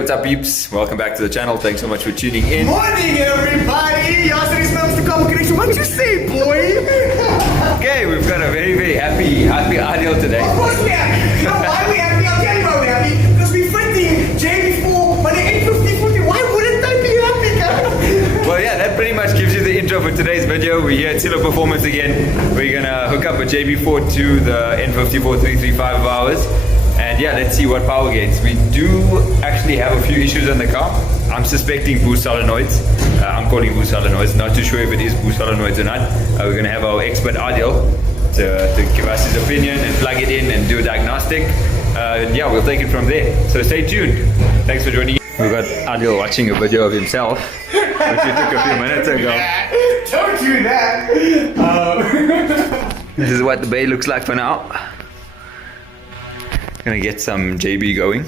what's up peeps? Welcome back to the channel. Thanks so much for tuning in. Morning everybody! Yesterday smells the common connection. What you say, boy? Okay, we've got a very happy audio today. Of course we happy. You know why we happy? I'll tell you why we're happy. Because we're fitting JB4 on the N54. Why wouldn't I be happy, guys? Well, yeah, that pretty much gives you the intro for today's video. We're here at Seelo Performance again. We're gonna hook up a JB4 to the N54 335 of ours. And yeah, let's see what power gains. We do actually have a few issues on the car. I'm suspecting boost solenoids. I'm calling boost solenoids. Not too sure if it is boost solenoids or not. We're gonna have our expert Adil to give us his opinion and plug it in and do a diagnostic. And yeah, we'll take it from there. So stay tuned. Thanks for joining. We've got Adil watching a video of himself, which he took a few minutes ago. Don't do that. This is what the bay looks like for now. Gonna get some JB going.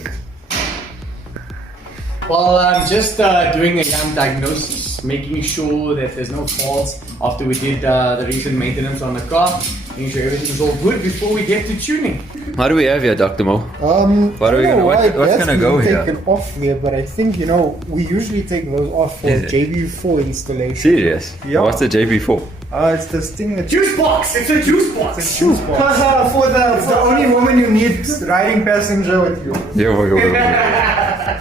Well, I'm just doing a diagnosis, making sure that there's no faults after we did the recent maintenance on the car, making sure everything's all good before we get to tuning. What do we have here, Dr. Mo? What are we gonna? What's gonna go here? Taken off there, but I think we usually take those off for JB4 installation. Serious? Yeah. What's the JB4? It's this thing that Juice box! It's a juice box! It's a juice box. It's the only woman you need riding passenger with you.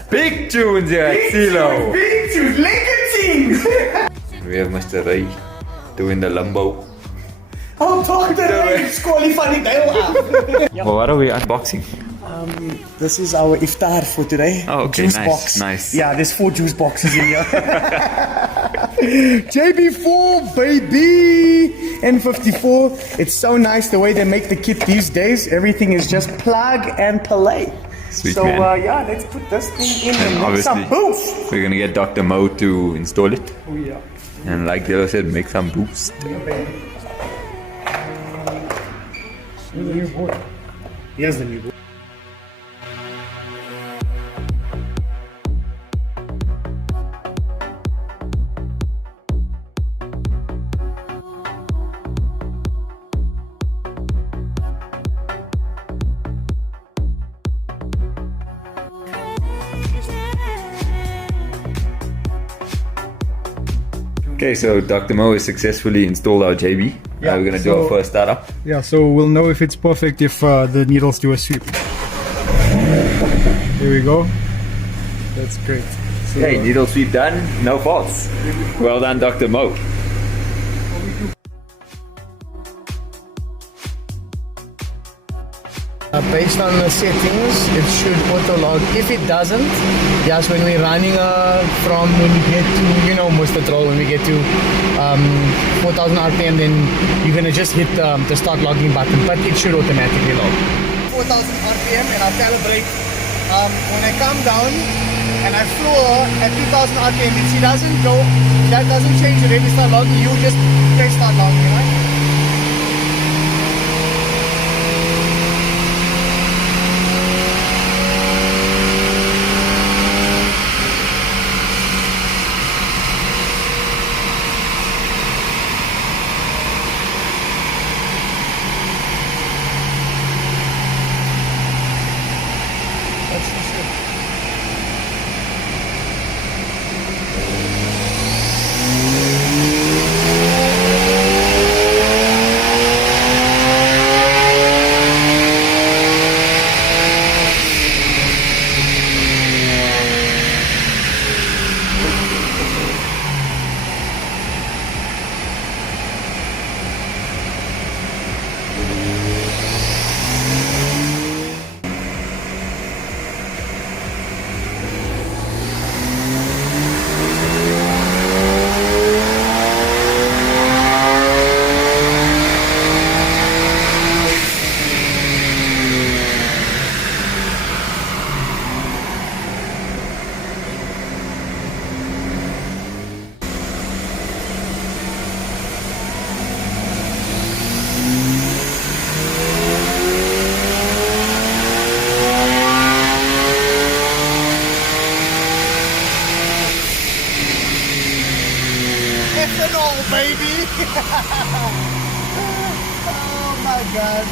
Big tunes here at Seelo. Big tunes! Lekker We have Mr. Ray doing the limbo. Oh, talk to Ray! Squally funny day. Well, what are we unboxing? This is our iftar for today. Oh, okay, juice nice, box. nice. Yeah, there's 4 juice boxes in here. JB4 baby, N54. It's so nice the way they make the kit these days. Everything is just plug and play. Sweet, so man. yeah, let's put this thing in And and make some obviously, boost. we're gonna get Dr. Mo to install it. Oh yeah. And like Dyno said, make some boost. Here's the new board. Here's the new board. Okay, so Dr. Mo has successfully installed our JB. Yeah, we're gonna do our first startup. Yeah, so we'll know if it's perfect if the needles do a sweep. Here we go. That's great. So, Hey, needle sweep done, no faults. Well done, Dr. Mo. Based on the settings, it should auto-log. If it doesn't, yes, when we're running when we get to, most control, when we get to 4,000 RPM, then you're gonna just hit the start logging button, but it should automatically log. 4,000 RPM and I'll calibrate. When I come down and I floor at 2,000 RPM, if she doesn't go, that doesn't change the rate, start logging, you just press start logging, right? ethanol, baby! Oh my god.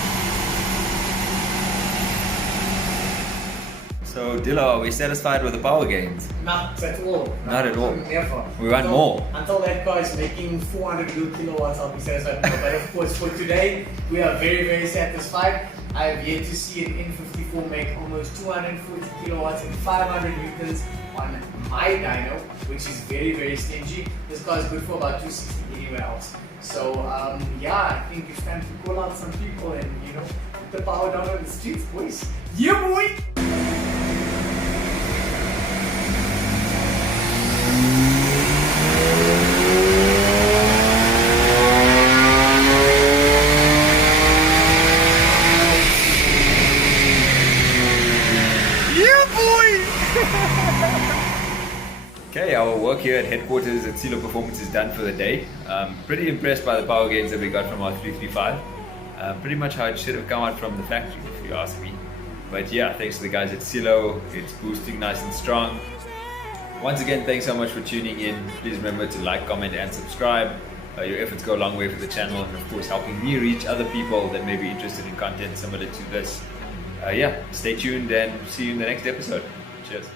So So Dyno, are we satisfied with the power gains? Not at all. Not at all. Never. We want more. Until that car is making 400 good kilowatts, I'll be satisfied. But of course, for today, we are very, very satisfied. I have yet to see an N54 make almost 240 kilowatts and 500 newtons on my dyno, which is very, very stingy. This car is good for about 260 anywhere else. So yeah, I think it's time to call out some people and put the power down on the streets, boys. Yeah, boy! Okay, our work here at headquarters at Seelo Performance is done for the day. Pretty impressed by the power gains that we got from our 335. Pretty much how it should have come out from the factory, if you ask me. But yeah, thanks to the guys at Seelo, it's boosting nice and strong. Once again, thanks so much for tuning in. Please remember to like, comment, and subscribe. Your efforts go a long way for the channel, and of course helping me reach other people that may be interested in content similar to this. Yeah, stay tuned and see you in the next episode. Cheers.